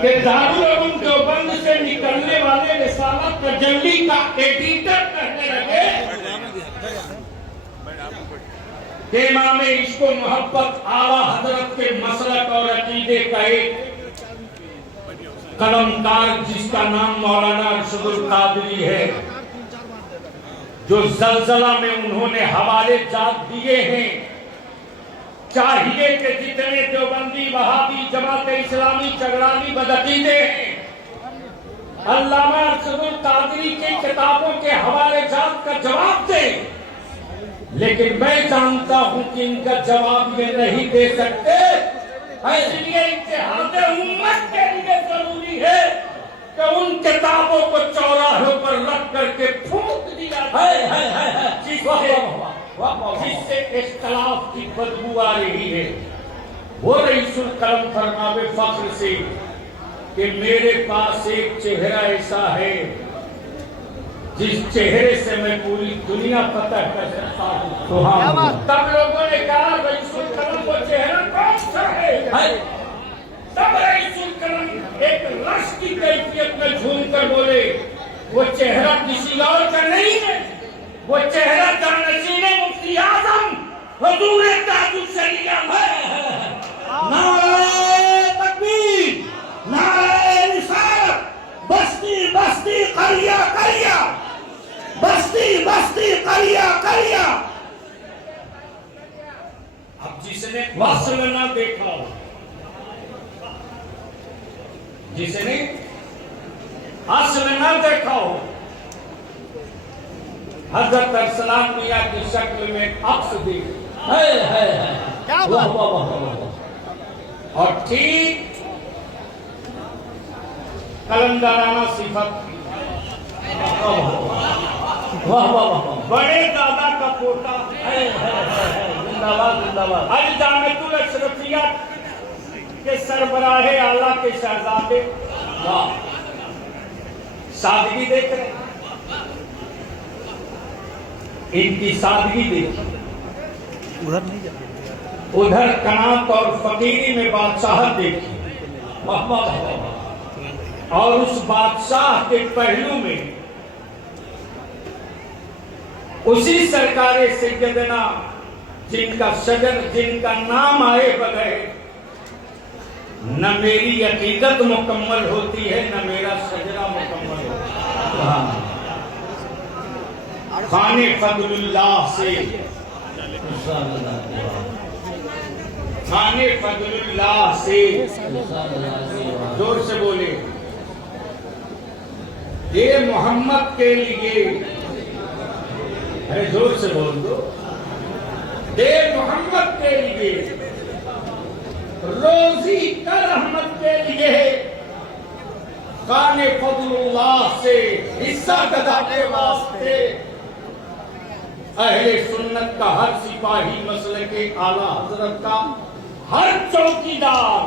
कि दारुल उलूम देवबंद से निकलने वाले रिसाला तजल्ली का एडिटर कहने लगे कि इमाम इश्क व मोहब्बत आला हजरत के मसलक और अकीदे का एक कलमकार जिसका नाम मौलाना अरशदुल कादरी है, जो जलजला में उन्होंने हवाले जात दिए हैं, चाहिए कि जितने देवबंदी वहाबी जमात इस्लामी चगड़ानी बदअकीदे हैं, अल्लामा अरशदुल कादरी के किताबों के हवाले जात का जवाब दे। लेकिन मैं जानता हूं कि इनका जवाब ये नहीं दे सकते, इसलिए इत्तेहाद उम्मत के लिए जरूरी है कि उन किताबों को चौराहों पर रख करके फूंक दिया जाए, जिससे इख्तिलाफ की बदबू आ रही है। वो रईसुल कलम फरमावे फख्र से कि मेरे पास एक चेहरा ऐसा है जिस चेहरे से मैं पूरी दुनिया पता कर सकता हूँ। तो हाँ, तब लोगों ने कहा रईसुल कलम वो चेहरा कौन सा है? तब रईसुल कलम एक रश की कैफियत में झूम कर बोले, वो चेहरा किसी और का नहीं है, वो चेहरा जानशीने मुफ्ती आजम हुजूर ताजुल शरीयत है। नारे तकबीर, नारे रिसालत, बस्ती बस्ती करिया करिया, बस्ती बस्ती करिया करिया। अब जिसने वस्ल ना देखा हो, जिसने असल न देखा हो, हजरत अरसलान मियां की शक्ल में अक्स देखे क्या और ठीक कलंदराना सिफत, बड़े दादा का पोता, जिंदाबाद जिंदाबाद, अल जामिअतुल अशरफिया के सरबराहे आला के शहजादे, सादगी देख रहे, इनकी सादगी देख, उधर नहीं जाते, उधर कनात और फकीरी में बादशाहत देखी, और उस बादशाह के पहलू में उसी सरकारे सैयदना जिनका शजर, जिनका नाम आए बगैर न मेरी अकीदत मुकम्मल होती है, न मेरा शजरा मुकम्मल होता है। खाने फजलुल्लाह से, खाने फजलुल्लाह से, जोर से बोले, ये मोहम्मद के लिए, अरे जोर से बोल दो, ये मोहम्मद के लिए, रोजी का रहमत के लिए, खाने फजलुल्लाह से हिस्सा गदा के वास्ते अहले सुन्नत का हर सिपाही, मसले के आला हजरत का हर चौकीदार,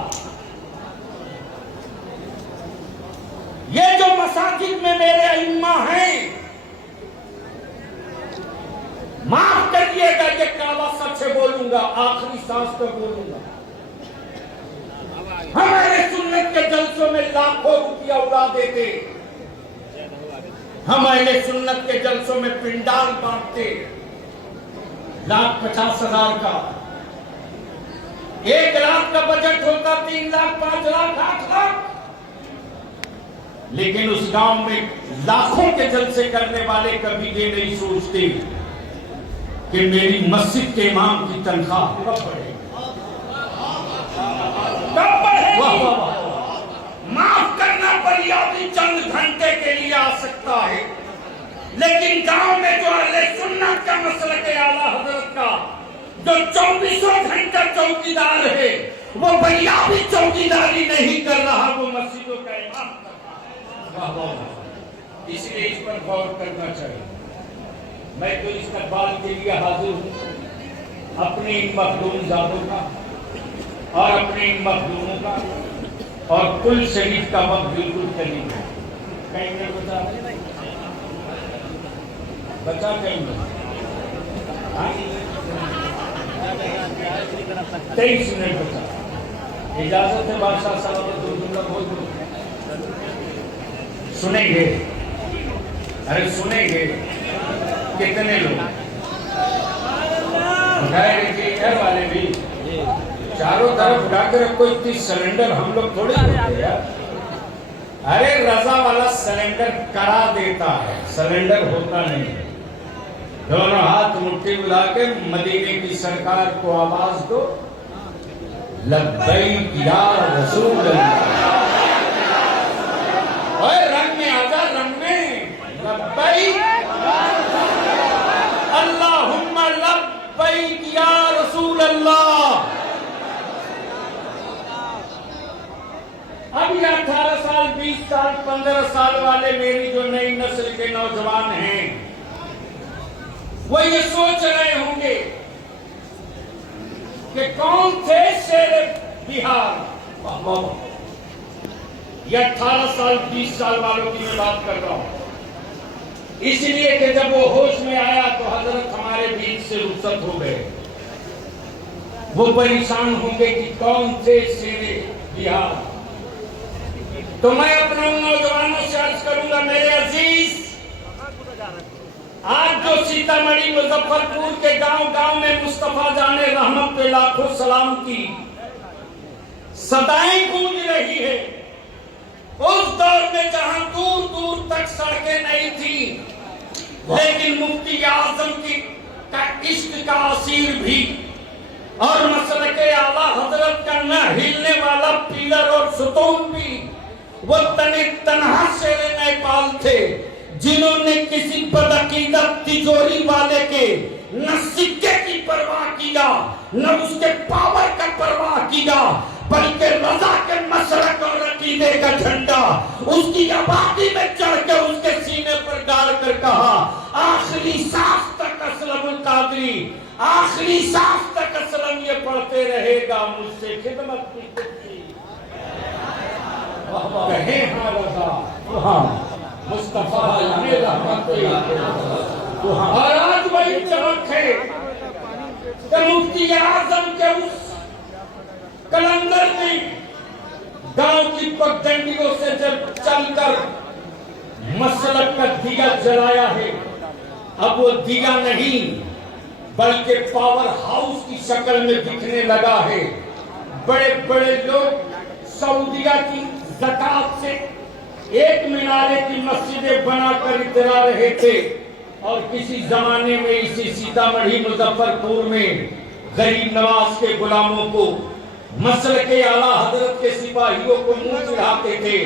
ये जो मसाजिद में मेरे इम्मा हैं, माफ करिएगा ये कड़वा सच बोलूंगा, आखिरी सांस तक बोलूंगा, हमारे सुन्नत के जलसों में लाखों रुपया उड़ा देते, हम अहले सुन्नत के जलसों में पिंडाल बांटते, 1,50,000 का, 1 लाख का बजट होता, 3 लाख 5 लाख 8 लाख, लेकिन उस गांव में लाखों के जलसे करने वाले कभी ये नहीं सोचते कि मेरी मस्जिद के इमाम की तनख्वाह कब बढ़ेगी, माफ करना फरियादी चंद घंटे के लिए आ सकता है, लेकिन गांव में जो अहले सुन्नत का मसला के आला हजरत का जो 24 घंटा चौकीदार है, वो भैया भी चौकीदारी नहीं कर रहा, वो मस्जिदों का इमाम कर रहा है। इसलिए इस पर गौर करना चाहिए। मैं तो इस इस्तकबाल के लिए हाजिर हूँ, अपने इन मखदूम जातों का और अपने इन मखदूमों का और कुल शरीफ का वक्त बिल्कुल करीब है। कहीं मिनट बचा कहीं मिनट, 23 मिनट बचा। इजाजत है बादशाह साहब, 2 जुमला बोल दो। सुनेंगे? अरे सुनेंगे कितने लोग? घर वाले भी चारों तरफ उठाकर रखो, इतनी सिलेंडर हम लोग थोड़े करते यार। अरे रजा वाला सिलेंडर करा देता है, सिलेंडर होता नहीं। दोनों हाथ मुट्ठी मिला के मदीने की सरकार को आवाज दो, लब्बैक या रसूल अल्लाह। ओए रंग में आजा, रंग में। लब्बैक अल्लाहुम्मा लब्बैक या रसूल अल्लाह। अब ये 18 साल, 20 साल, 15 साल वाले मेरी जो नई नस्ल के नौजवान हैं, वो ये सोच रहे होंगे कि कौन थे शेर बिहार। ये 18 साल, 20 साल वालों की मैं बात कर रहा हूं, इसलिए कि जब वो होश में आया तो हजरत हमारे बीच से रुखसत हो गए। वो परेशान होंगे कि कौन थे शेर बिहार। तो मैं अपने उन नौजवानों से अर्ज करूंगा, मेरे अजीज, आज जो सीतामढ़ी मुजफ्फरपुर के गांव गांव में मुस्तफा जाने रहमत पे लाखों सलाम की सदाएं गूंज रही है, उस दौर में जहां दूर दूर तक सड़कें नहीं थी, लेकिन मुफ्ती आजम की का इश्क का असीर भी और मसलके आला हजरत का न हिलने वाला पिलर और सुतून भी वो तने तनहा शेर नेपाल थे, जिन्होंने किसी बदअकीदत तिजोरी वाले के न सिक्के की परवाह किया, न उसके पावर का परवाह किया, बल्कि रजा के मसलक और अकीदे का झंडा उसकी आबादी में चढ़ के उसके सीने पर डालकर कहा, आखिरी सांस तक असलमुल कादरी, आखिरी सांस तक असलम ये पढ़ते रहेगा, मुझसे खिदमत की कुर्सी। कहे हाँ रजा, हाँ मुस्तफा जाने रहमत पे। और आज वही चमक है कि मुफ्ती आजम के उस कलंदर ने गांव की पगडंडियों से जब चलकर मसलक का दिया जलाया है, अब वो दिया नहीं बल्कि पावर हाउस की शक्ल में दिखने लगा है। बड़े बड़े लोग सऊदिया की ज़कात से एक मीनारे की मस्जिदें बनाकर इतरा रहे थे, और किसी जमाने में इसी सीतामढ़ी मुजफ्फरपुर में गरीब नवाज के गुलामों को, मसल के आला हजरत के सिपाहियों को मुंह चिढ़ाते थे।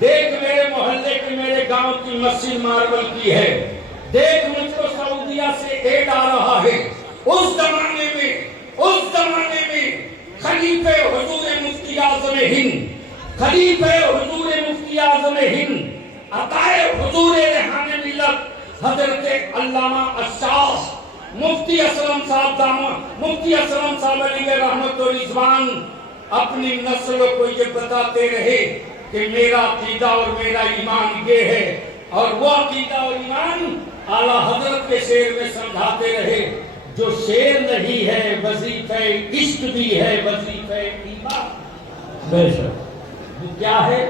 देख मेरे मोहल्ले की, मेरे गांव की मस्जिद मार्बल की है, देख मुझको सऊदिया से एड आ रहा है। उस जमाने में खलीफे हुजूर मुफ्ती आज़म हिंद, खलीफे हुजूर मुफ्ती आज़म हिंद, अताए हुजूर रेहाने मिल्लत हजरत अल्लामा अशाह मुफ्ती असलम साहब अली रहमत और रिजवान अपनी नस्लों को ये बताते रहे कि मेरा अकीदा और मेरा ईमान ये है, और वो अकीदा और ईमान आला हजरत के शेर में समझाते रहे, जो शेर नहीं है वजीफे इश्क भी है, वजीफे ईमान। बेशक वो क्या है?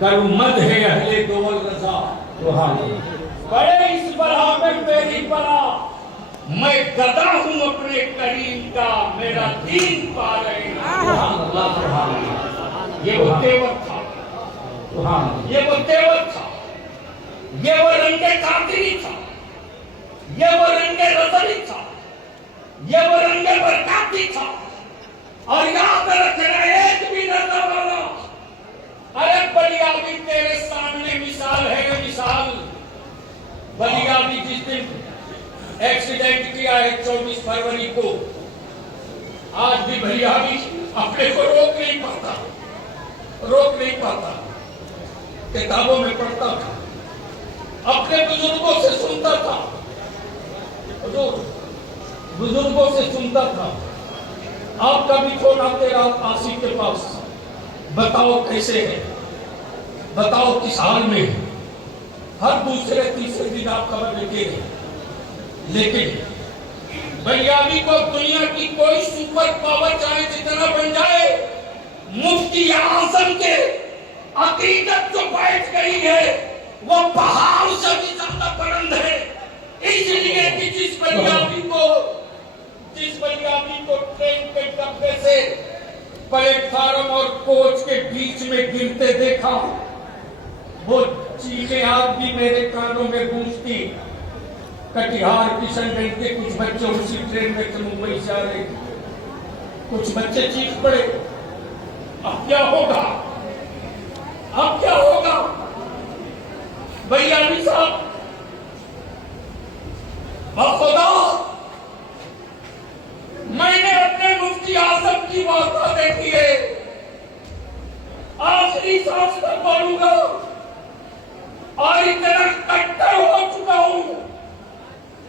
करुमद है अहले दोल रजा, बड़े इस बला में मेरी बला, मैं गदा हूं अपने करीम का, मेरा दीन पा रहे। ये वो तेवर था, ये वो तेवर था, ये वो रंगे कातिरी था, ये वो रंगे रजनी था, ये वो रंगे बरकाती था। और याद रखना एक भी रजा वाला, अरे बलिया भी तेरे सामने मिसाल है, मिसाल। बलिया भी जिस दिन एक्सीडेंट किया है 24 फरवरी को, आज भी भैया भी अपने को रोक नहीं पाता, किताबों में पढ़ता था, अपने बुजुर्गों से सुनता था, बुजुर्गों से सुनता था। आपका भी फोन आते रात आसिफ के पास, बताओ कैसे है, बताओ किस हाल में है। हर दूसरे तीसरे दिन आप खबर लेते हैं, लेकिन बलियाबी को दुनिया की कोई सुपर पावर चाहे जितना बन जाए, मुफ्ती आजम के अकीदत जो बैठ गई है वो पहाड़ से भी ज्यादा बुलंद है। इसलिए कि जिस पंजाबी को ट्रेन के डब्बे से प्लेटफार्म और कोच के बीच में गिरते देखा, वो चीखें आज भी मेरे कानों में गूंजती। कटिहार किशनगंज के कुछ बच्चे उसी ट्रेन में से मुंबई से आ रहे, कुछ बच्चे चीख पड़े। अब क्या होगा, अब क्या होगा भैया भी साहब? खुदा, मैंने अपने मुफ्ती आजम की वार्ता देखी है, आखिरी सांस तक बोलूंगा और इतना कट्टर हो चुका हूं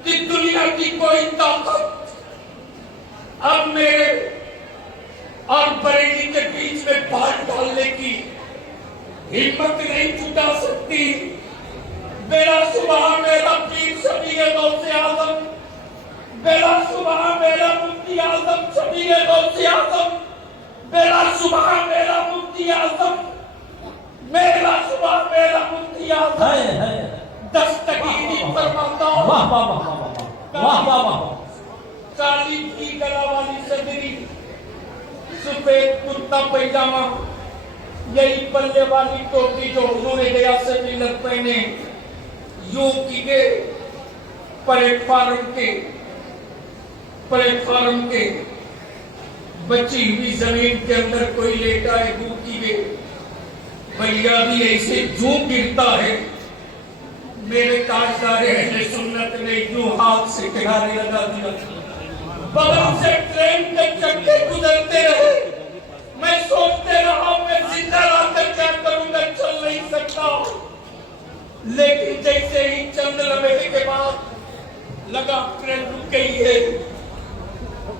कि दुनिया की कोई ताकत अब मेरे और बरेली के बीच में बात डालने की हिम्मत नहीं जुटा सकती। मेरा सुबह मेरा पीर शबीर गौसे आजम, मेरा सुबह मेरा मुफ्ती आजम शबीर गौसे आजम, मेरा सुबह मेरा मुफ्ती आजम, मेरा सुबह मेरा मुफ्ती आजम दस्तगीरी फरमाता। वाह वाह वाह वाह वाह वाह वाह। काली की गला वाली सदरी, सफेद कुर्ता पैजामा, यही पल्ले वाली टोपी जो हुजूर गयास मिलत पहने, यूं की गए प्लेटफार्म के बची हुई जमीन के अंदर कोई लेटा है, यूं की गए भैया भी ऐसे जू गिरता है। मेरे ताजदार अहले सुन्नत ने यूं हाथ से किनारे लगा दिया, बगल से ट्रेन के चक्के गुजरते रहे। मैं सोचते रहा मैं जिंदा रहकर क्या करूंगा, चल नहीं सकता। लेकिन जैसे ही चंद लम्हे के बाद लगा ट्रेन रुक गई है,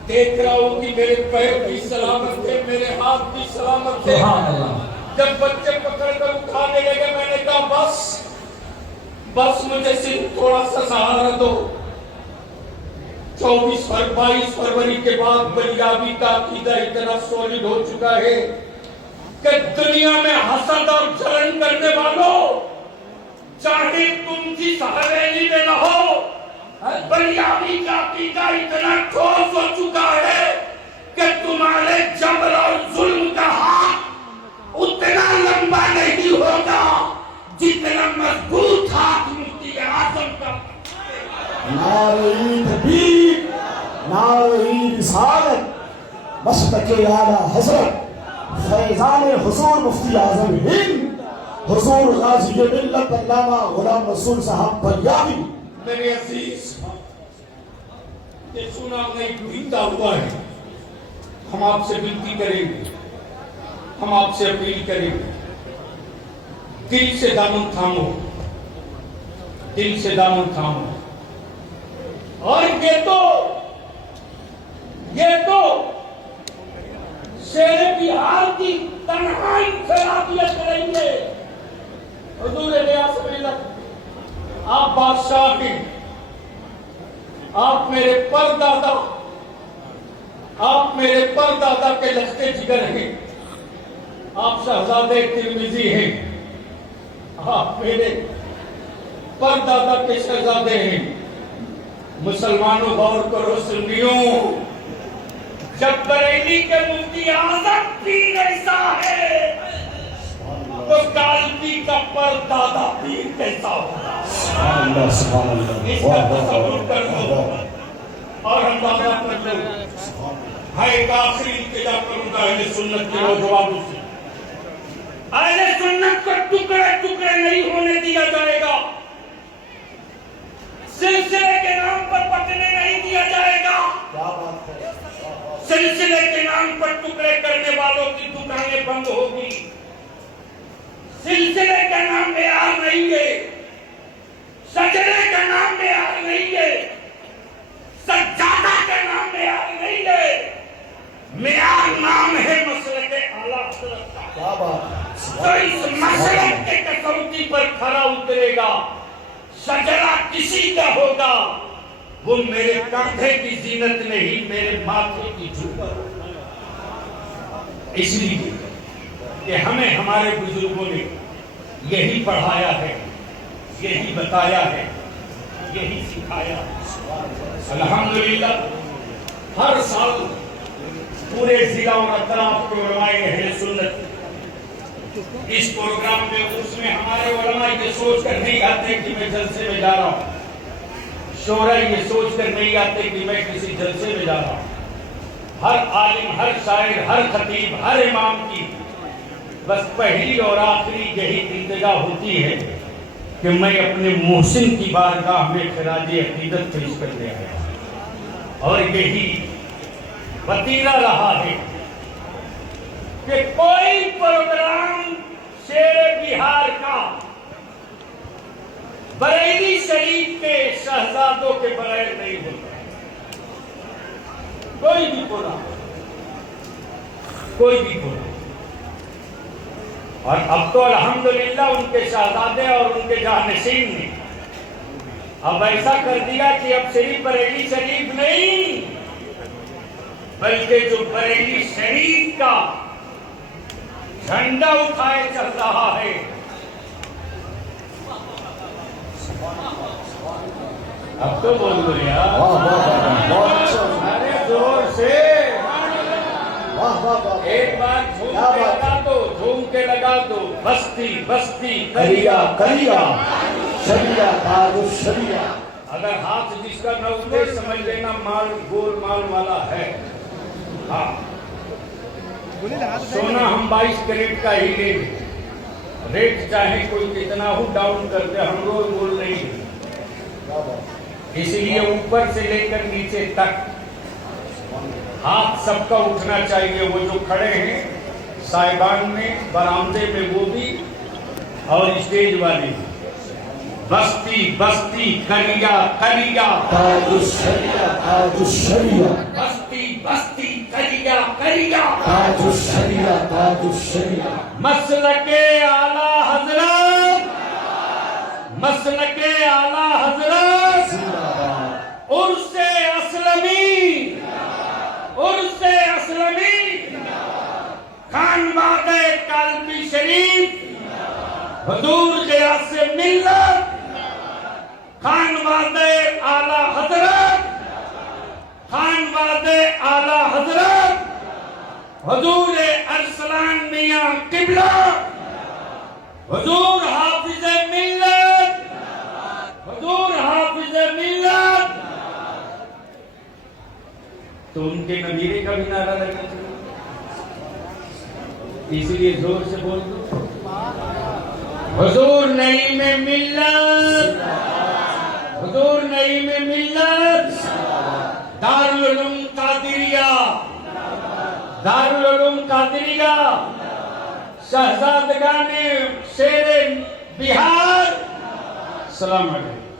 देख रहा हूं कि मेरे पैर भी सलामत थे, मेरे हाथ भी सलामत थे। जब बच्चे पकड़कर उठाने लगे, मैंने कहा बस मुझे सिर्फ थोड़ा सा सहारा दो। 22 फरवरी के बाद पंजाबी का अकीदा इतना सॉलिड हो चुका है कि दुनिया में हसद और जलन करने वालों, चाहे तुम जिस हवेली में न हो, पंजाबी का अकीदा इतना ठोस हो चुका है कि तुम्हारे जबर और जुल्म का हाथ उतना लंबा नहीं होगा जितना मजबूत हाथ मुफ्ती आजम का। नारे तकबीर, नारे रिसालत, मस्तके आला हज़रत फैज़ान हुज़ूर मुफ्ती आज़म हिंद हुज़ूर गाज़ी मिल्लत अल्लामा गुलाम रसूल साहब पंजाबी। मेरे अजीज, ये सुना नहीं बीता हुआ है। हम आपसे विनती करेंगे, हम आपसे अपील करेंगे, दिल से दामन थामो, दिल से दामन थामो। और ये तो शेर बिहार की तन्हाई खराबियत रही है। हुजूर गयास मिल्लत, आप बादशाह हैं, आप मेरे परदादा के लश्के जिगर हैं, आप शहजादे तिरमिजी हैं, आप मेरे परदादा के शहजादे हैं। मुसलमानों गौर करो, सुन्नियों, जब बरेली के मुफ्ती आजम पीर ऐसा है तो कालपी का परदादा पीर कैसा होगा? इसका तसव्वुर कर लो और हम दावा कर लो। है एक आखिरी इल्तिजा करूंगा अहले सुन्नत के नौजवानों से, अहले सुन्नत को टुकड़े टुकड़े नहीं होने दिया जाएगा, सिलसिले के नाम पर पकड़ने नहीं दिया जाएगा। सिलसिले के नाम पर टुकड़े करने वालों की दुकानें बंद होगी। सिलसिले का नाम मेयार नहीं है, सजरे का नाम मेयार नहीं है, सज्जादा का नाम मेयार नहीं है। मेयार नाम है मसलक आला हज़रत का। तो इस मसलक के कसौटी पर खरा उतरेगा, सजरा किसी का होगा, वो मेरे कंधे की जीनत नहीं, मेरे माथे की झूमर। इसलिए कि हमें हमारे बुजुर्गों ने यही पढ़ाया है, यही बताया है, यही सिखाया। अल्हम्दुलिल्लाह हर साल पूरे जिला और अतराफ के उलमाए अहले सुन्नत इस प्रोग्राम में, उसमें हमारे उलमा ये सोच कर नहीं आते कि मैं जलसे में जा रहा हूँ, शोरा ये सोच कर नहीं आते कि मैं किसी जलसे में जा रहा हूँ। हर आलिम, हर शायर, हर खतीब, हर इमाम की बस पहली और आखिरी यही इल्तिजा होती है कि मैं अपने मोहसिन की बारगाह में खिराज अकीदत पेश करने आया। और यही वतीरा रहा है कि कोई प्रोग्राम शेर बिहार का बरेली शरीफ के शहजादों के बगैर नहीं होता। कोई भी प्रोग्राम, कोई भी प्रोग्राम। और अब तो अल्हम्दुलिल्लाह उनके शहजादे और उनके जानशीन ने अब ऐसा कर दिया कि अब सिर्फ बरेली शरीफ नहीं, बल्कि जो बरेली शरीफ का झंडा उठाए चल रहा है। अब तो बोल दो यार, अरे जोर से एक बार झूम के लगा दो, झूम के लगा दो। बस्ती बस्ती करिया करिया शरिया ताजु शरिया। अगर हाथ जिसका न उठे समझ लेना माल गोल माल वाला है। हाँ, सोना हम 22 कैरेट का ही लेंगे, रेट चाहे कोई कितना हो डाउन कर दे, हम रोज बोल रही है। इसलिए ऊपर से लेकर नीचे तक हाथ सबका उठना चाहिए। वो जो खड़े हैं साहिबान में, बरामदे में, वो भी, और स्टेज वाले भी। बस्ती बस्ती करिया करिया ताजु शरिया ताजु शरिया। बस्ती बस्ती करिया करिया ताजु शरिया ताजु शरिया। मसलके आला हजरत, मसलके आला हजरत, उर्से असलमी, उर्से असलमी, खानवादे कालबी शरीफ, हुजूर गियास से मिल्लत, खानवादे आला हजरत, खानवादे आला हजरत, हुजूर अरसलान मियां किबला, हुजूर हाफिज मिल्लत, हुजूर हाफिज मिल्लत। तो उनके नबीरे का भी नारा लगा, इसलिए जोर से बोल दो, हुजूर नई में मिल्लत, हुजूर नई में मिल्लत, दारुल उलूम कादिरिया, दारुल उलूम कादिरिया, शहजादगाने शेर बिहार। सलाम अलैकुम।